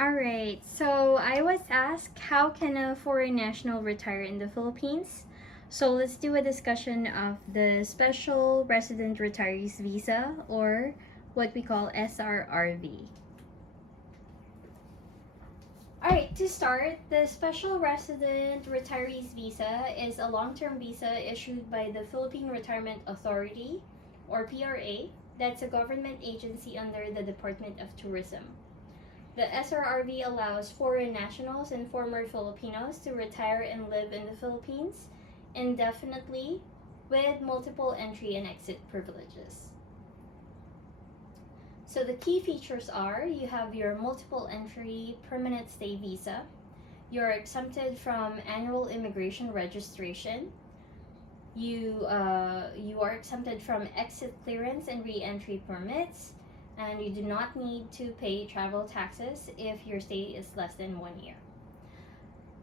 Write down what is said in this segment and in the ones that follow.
Alright, so I was asked how can a foreign national retire in the Philippines? So let's do a discussion of the Special Resident Retirees Visa, or what we call SRRV. Alright, to start, the Special Resident Retirees Visa is a long-term visa issued by the Philippine Retirement Authority, or PRA. That's a government agency under the Department of Tourism. The SRRV allows foreign nationals and former Filipinos to retire and live in the Philippines indefinitely with multiple entry and exit privileges. So the key features are you have your multiple entry permanent stay visa, you're exempted from annual immigration registration, you are exempted from exit clearance and re-entry permits, and you do not need to pay travel taxes if your stay is less than 1 year.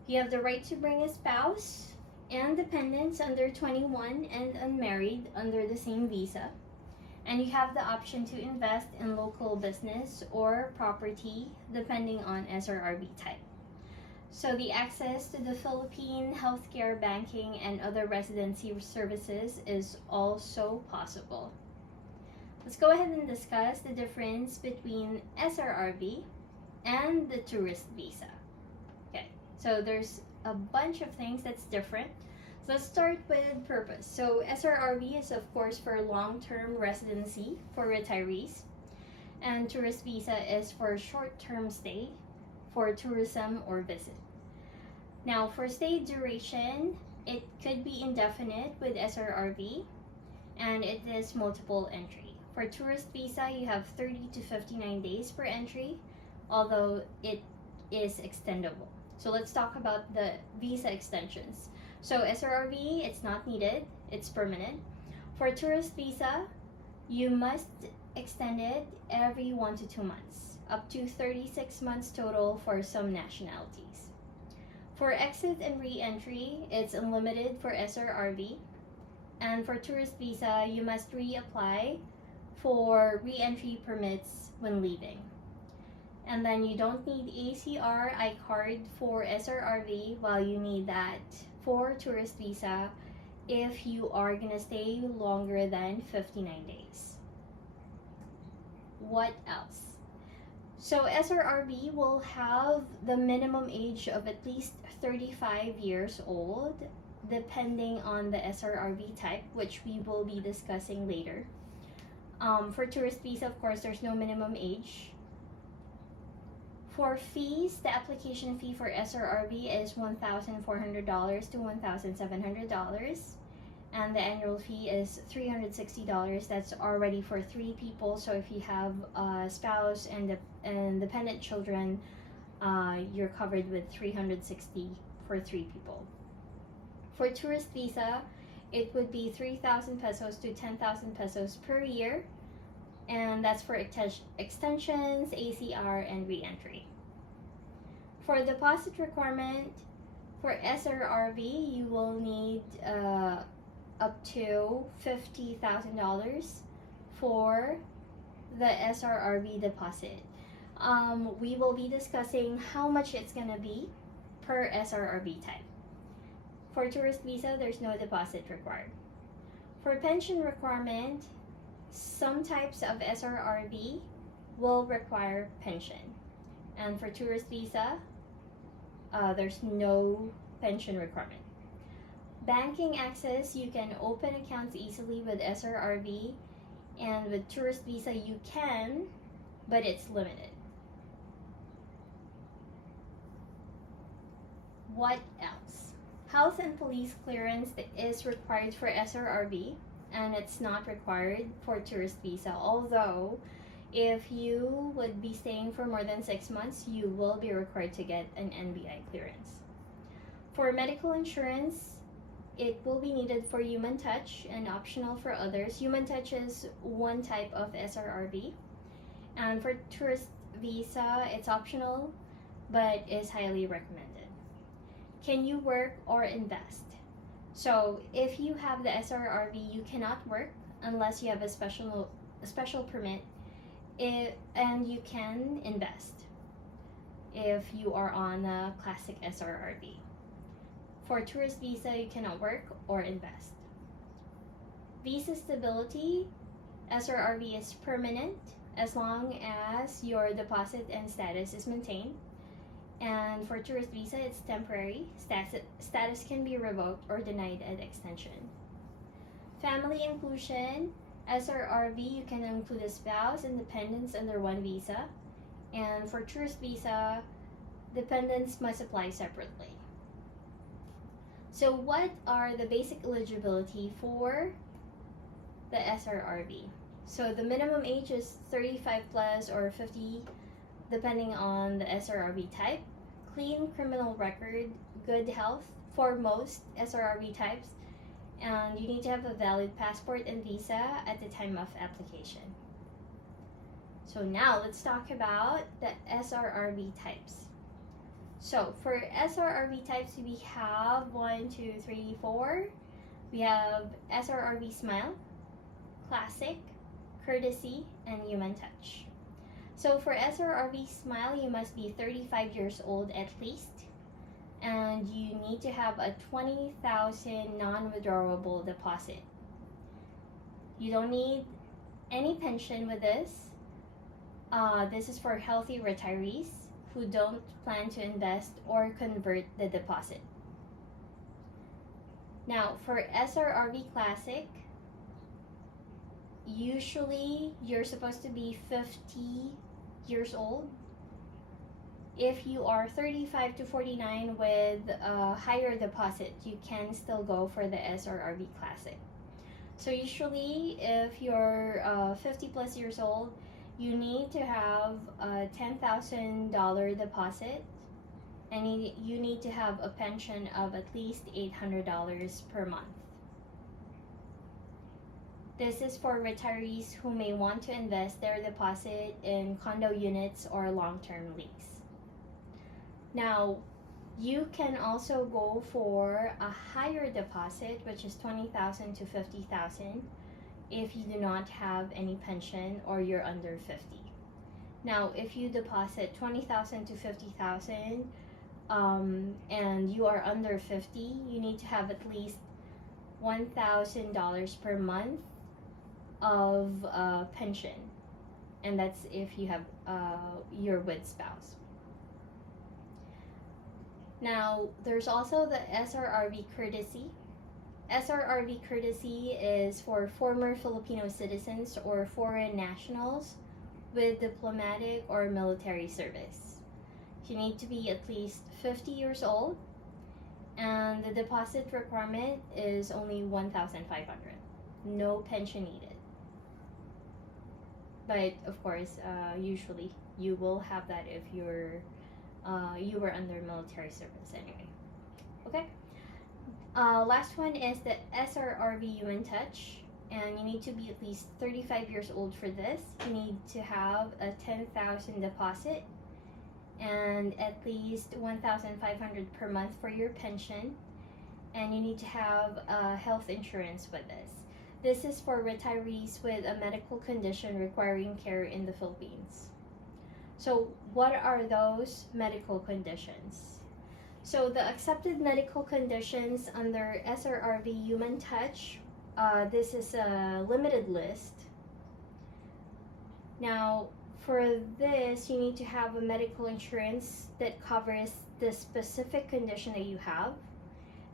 You have the right to bring a spouse and dependents under 21 and unmarried under the same visa. And you have the option to invest in local business or property depending on SRRB type. So the access to the Philippine healthcare, banking, and other residency services is also possible. Let's go ahead and discuss the difference between SRRV and the tourist visa. Okay, so there's a bunch of things that's different. So let's start with purpose. So SRRV is of course for long-term residency for retirees, and tourist visa is for short-term stay for tourism or visit. Now for stay duration, it could be indefinite with SRRV, and it is multiple entry. For tourist visa, you have 30 to 59 days per entry, although it is extendable. So let's talk about the visa extensions. So SRRV, it's not needed, it's permanent. For tourist visa, you must extend it every 1 to 2 months, up to 36 months total for some nationalities. For exit and re-entry, it's unlimited for SRRV. And for tourist visa, you must reapply for re-entry permits when leaving. And then you don't need ACR iCard for SRRV, while you need that for tourist visa if you are gonna stay longer than 59 days. What else? So SRRV will have the minimum age of at least 35 years old, depending on the SRRV type, which we will be discussing later. For tourist visa, of course, there's no minimum age. For fees, the application fee for SRRV is $1,400 to $1,700, and the annual fee is $360. That's already for 3 people. So if you have a spouse and dependent children, you're covered with $360 for 3 people. For tourist visa, it would be 3,000 pesos to 10,000 pesos per year, and that's for extensions, ACR, and re-entry. For deposit requirement, for SRRV, you will need up to $50,000 for the SRRV deposit. We will be discussing how much it's gonna be per SRRV type. For tourist visa, there's no deposit required. For pension requirement, some types of SRRV will require pension. And for tourist visa, there's no pension requirement. Banking access, you can open accounts easily with SRRV, and with tourist visa you can, but it's limited. What else? Health and police clearance is required for SRRV, and it's not required for tourist visa, although if you would be staying for more than 6 months, you will be required to get an NBI clearance. For medical insurance, it will be needed for human touch and optional for others. Human touch is one type of SRRV, and for tourist visa, it's optional but is highly recommended. Can you work or invest? So if you have the SRRV, you cannot work unless you have a special permit, and you can invest. if you are on a classic SRRV. For tourist visa, you cannot work or invest. Visa stability, SRRV is permanent as long as your deposit and status is maintained. And for tourist visa, it's temporary. Status can be revoked or denied at extension. Family inclusion, SRRV, you can include a spouse and dependents under one visa. And for tourist visa, dependents must apply separately. So what are the basic eligibility for the SRRV? So the minimum age is 35 plus or 50 depending on the SRRV type. Clean criminal record, good health for most SRRV types, and you need to have a valid passport and visa at the time of application. So now let's talk about the SRRV types. So for SRRV types, we have 1, 2, 3, 4. We have SRRV Smile, Classic, Courtesy, and Human Touch. So for SRRV Smile, you must be 35 years old at least, and you need to have a 20,000 non-withdrawable deposit. You don't need any pension with this. This is for healthy retirees who don't plan to invest or convert the deposit. Now for SRRV Classic, usually you're supposed to be 50 years old. If you are 35 to 49 with a higher deposit, you can still go for the SRRV Classic. So usually if you're 50 plus years old, you need to have a $10,000 deposit, and you need to have a pension of at least $800 per month. This is for retirees who may want to invest their deposit in condo units or long-term lease. Now, you can also go for a higher deposit, which is $20,000 to $50,000, if you do not have any pension or you're under 50. Now, if you deposit $20,000 to $50,000 and you are under 50, you need to have at least $1,000 per month of pension, and that's if you have you're with spouse. Now there's also the SRRV Courtesy. SRRV Courtesy is for former Filipino citizens or foreign nationals with diplomatic or military service. You need to be at least 50 years old, and the deposit requirement is only $1,500. No pension needed. But of course, usually you will have that if you were under military service anyway. Okay. Last one is the SRRV Human Touch, and you need to be at least 35 years old for this. You need to have a $10,000 deposit and at least $1,500 per month for your pension, and you need to have health insurance with this. This is for retirees with a medical condition requiring care in the Philippines. So what are those medical conditions? So the accepted medical conditions under SRRV Human Touch, this is a limited list. Now for this, you need to have a medical insurance that covers the specific condition that you have,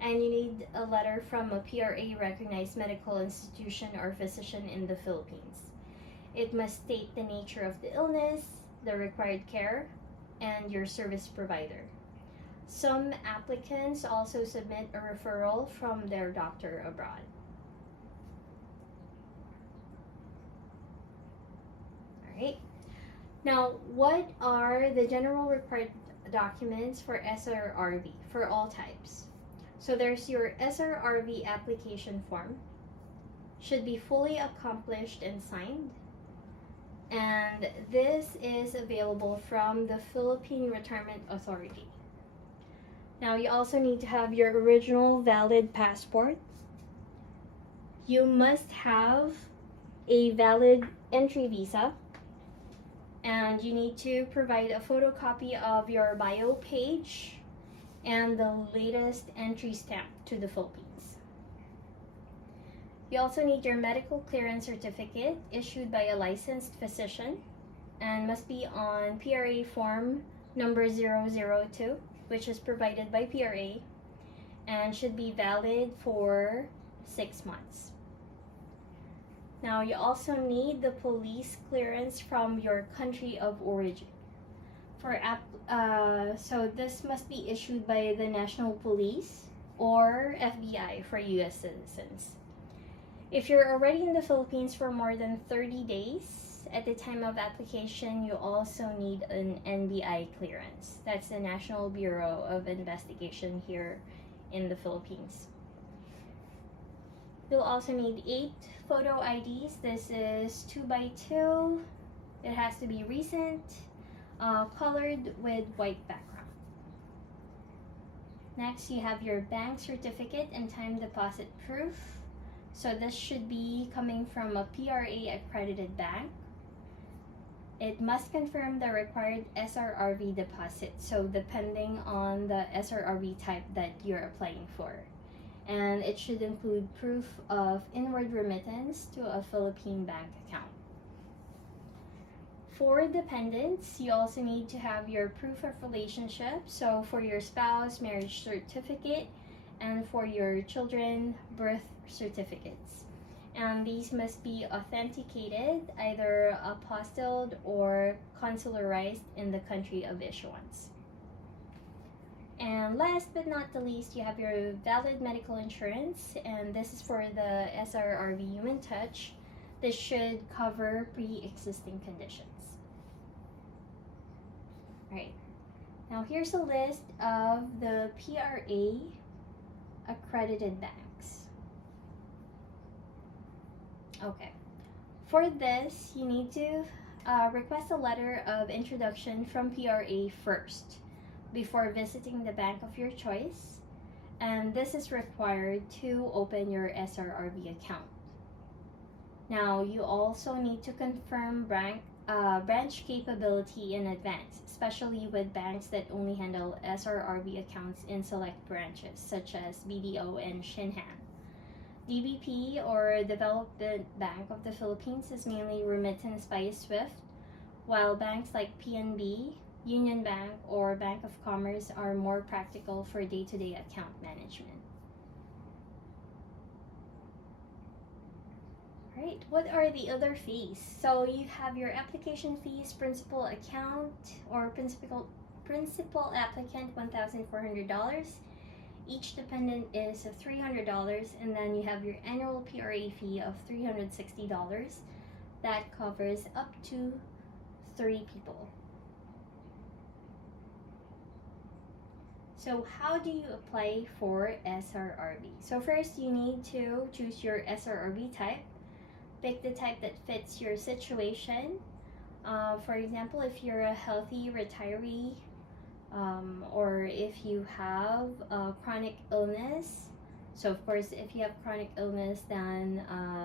and you need a letter from a PRA recognized medical institution or physician in the Philippines. It must state the nature of the illness, the required care, and your service provider. Some applicants also submit a referral from their doctor abroad. Alright. Now, what are the general required documents for SRRV for all types? So there's your SRRV application form, should be fully accomplished and signed, and this is available from the Philippine Retirement Authority. Now you also need to have your original valid passport. You must have a valid entry visa, And you need to provide a photocopy of your bio page and the latest entry stamp to the Philippines. You also need your medical clearance certificate issued by a licensed physician and must be on PRA form number 002, which is provided by PRA, and should be valid for 6 months. Now, you also need the police clearance from your country of origin. So this must be issued by the National Police or FBI for U.S. citizens. If you're already in the Philippines for more than 30 days, at the time of application, you also need an NBI clearance. That's the National Bureau of Investigation here in the Philippines. You'll also need 8 photo IDs. This is 2x2. It has to be recent, colored with white background. Next, you have your bank certificate and time deposit proof. So this should be coming from a PRA accredited bank. It must confirm the required SRRV deposit, so depending on the SRRV type that you're applying for. And it should include proof of inward remittance to a Philippine bank account. For dependents, you also need to have your proof of relationship. So for your spouse, marriage certificate, and for your children, birth certificates. And these must be authenticated, either apostilled or consularized in the country of issuance. And last but not the least, you have your valid medical insurance, and this is for the SRRV Human Touch. This should cover pre-existing conditions. Right. Now here's a list of the PRA accredited banks. Okay. For this, you need to request a letter of introduction from PRA first before visiting the bank of your choice, and this is required to open your SRRV account. Now, you also need to confirm branch capability in advance, especially with banks that only handle SRRV accounts in select branches, such as BDO and Shinhan. DBP, or Development Bank of the Philippines, is mainly remittance by SWIFT, while banks like PNB, Union Bank, or Bank of Commerce are more practical for day-to-day account management. Right, what are the other fees? So you have your application fees, principal account or principal applicant, $1,400. Each dependent is $300, and then you have your annual PRA fee of $360. That covers up to 3 people. So how do you apply for SRRV? So first, you need to choose your SRRV type. Pick the type that fits your situation. For example, if you're a healthy retiree, or if you have chronic illness. So of course, if you have chronic illness, then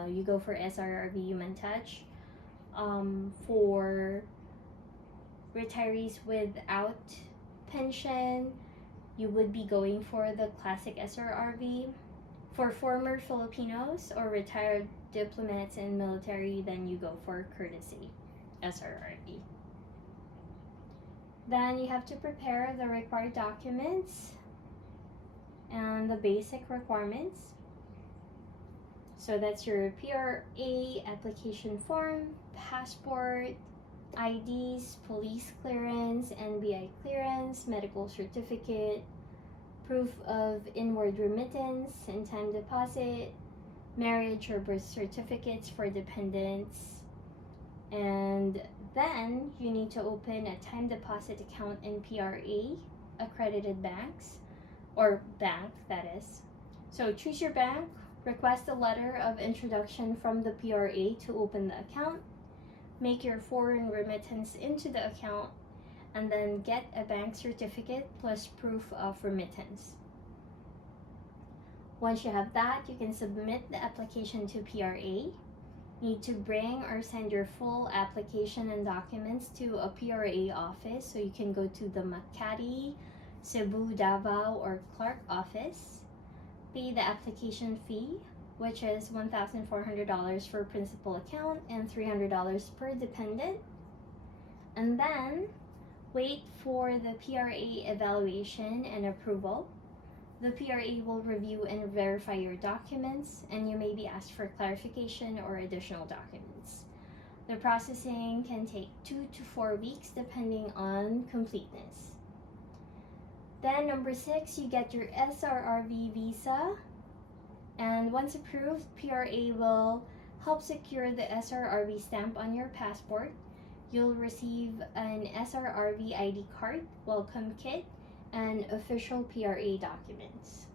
you go for SRRV Human Touch. For retirees without pension, you would be going for the classic SRRV. For former Filipinos or retired diplomats and military, then you go for courtesy SRRV. Then you have to prepare the required documents and the basic requirements. So that's your PRA application form, passport, IDs, police clearance, NBI clearance, medical certificate, proof of inward remittance and time deposit, marriage or birth certificates for dependents, and then you need to open a time deposit account in PRA accredited banks, or bank that is. So choose your bank, request a letter of introduction from the PRA to open the account, make your foreign remittance into the account, and then get a bank certificate plus proof of remittance. Once you have that, you can submit the application to PRA. need to bring or send your full application and documents to a PRA office. So you can go to the Makati, Cebu, Davao, or Clark office. Pay the application fee, which is $1,400 for principal account and $300 per dependent. And then wait for the PRA evaluation and approval. The PRA will review and verify your documents, and you may be asked for clarification or additional documents. The processing can take 2 to 4 weeks depending on completeness. Then number 6, you get your SRRV visa, and once approved, PRA will help secure the SRRV stamp on your passport. You'll receive an SRRV ID card, welcome kit, and official PRA documents.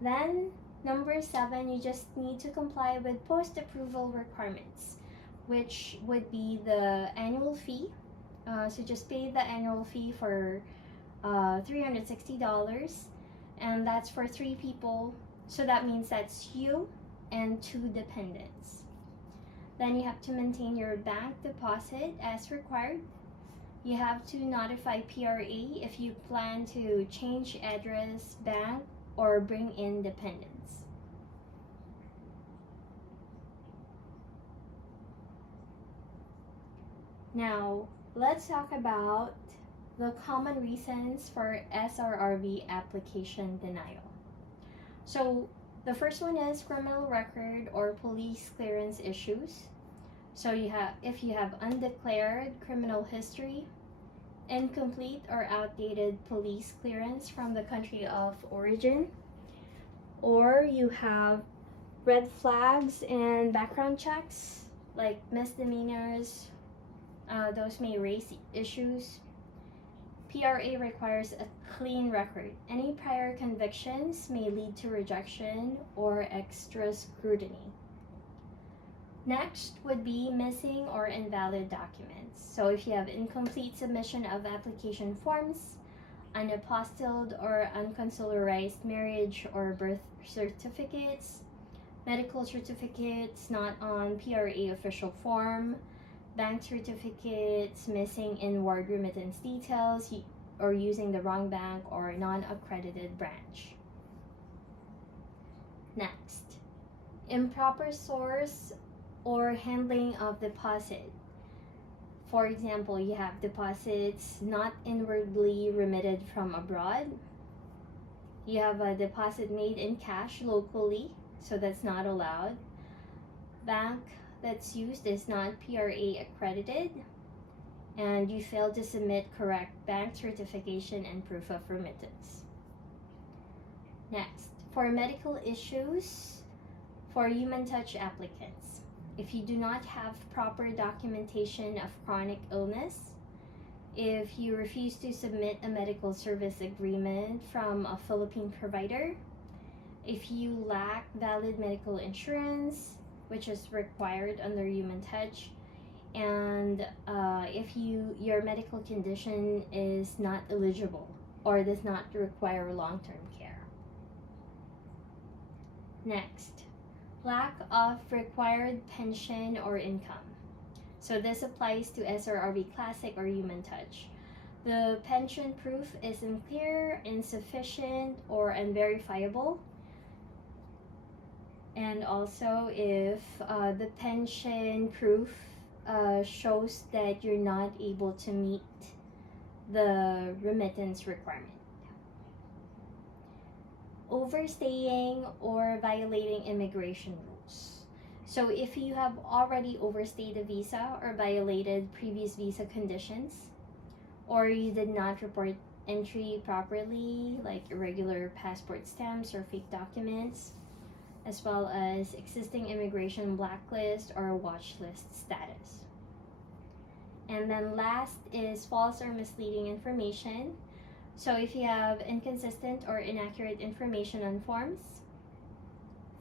Then, number 7, you just need to comply with post-approval requirements, which would be the annual fee. So just pay the annual fee for $360, and that's for 3 people. So that means that's you and 2 dependents. Then you have to maintain your bank deposit as required. You have to notify PRA if you plan to change address, bank, or bring in dependents. Now, let's talk about the common reasons for SRRV application denial. So, the first one is criminal record or police clearance issues. So if you have undeclared criminal history, incomplete or outdated police clearance from the country of origin, or you have red flags and background checks like misdemeanors, those may raise issues. PRA requires a clean record. Any prior convictions may lead to rejection or extra scrutiny. Next would be missing or invalid documents. So if you have incomplete submission of application forms, unapostilled or unconsularized marriage or birth certificates, medical certificates not on PRA official form, bank certificates missing inward remittance details or using the wrong bank or non-accredited branch. Next, improper source or handling of deposit. For example, you have deposits not inwardly remitted from abroad. You have a deposit made in cash locally, so that's not allowed. Bank that's used is not PRA accredited, and you failed to submit correct bank certification and proof of remittance. Next, for medical issues, for human touch applicants, if you do not have proper documentation of chronic illness, if you refuse to submit a medical service agreement from a Philippine provider, if you lack valid medical insurance, which is required under human touch, and if your medical condition is not eligible or does not require long-term care. Next, lack of required pension or income. So this applies to SRRV Classic or Human Touch. The pension proof is unclear, insufficient, or unverifiable. And also if the pension proof shows that you're not able to meet the remittance requirement. Overstaying or violating immigration rules. So if you have already overstayed a visa or violated previous visa conditions, or you did not report entry properly, like irregular passport stamps or fake documents, as well as existing immigration blacklist or watch list status. And then last is false or misleading information. So if you have inconsistent or inaccurate information on forms,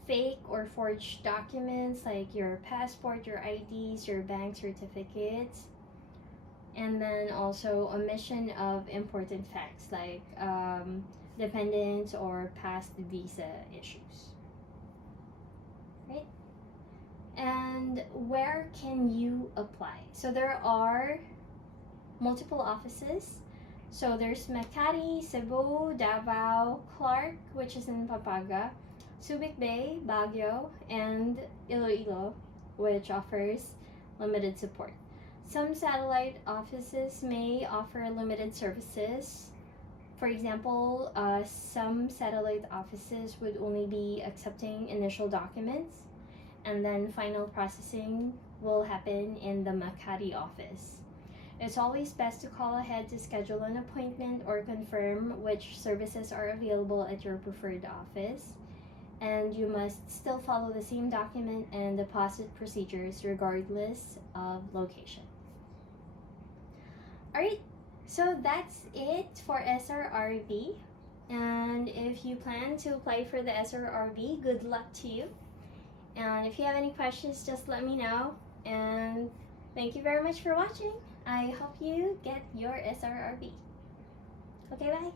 fake or forged documents like your passport, your IDs, your bank certificates, and then also omission of important facts like dependents or past visa issues. Right? And where can you apply? So there are multiple offices. So there's Makati, Cebu, Davao, Clark, which is in Pampanga, Subic Bay, Baguio, and Iloilo, which offers limited support. Some satellite offices may offer limited services. For example, some satellite offices would only be accepting initial documents, and then final processing will happen in the Makati office. It's always best to call ahead to schedule an appointment or confirm which services are available at your preferred office. And you must still follow the same document and deposit procedures regardless of location. Alright, so that's it for SRRV. And if you plan to apply for the SRRV, good luck to you. And if you have any questions, just let me know. And thank you very much for watching. I hope you get your SRRV. Okay, bye.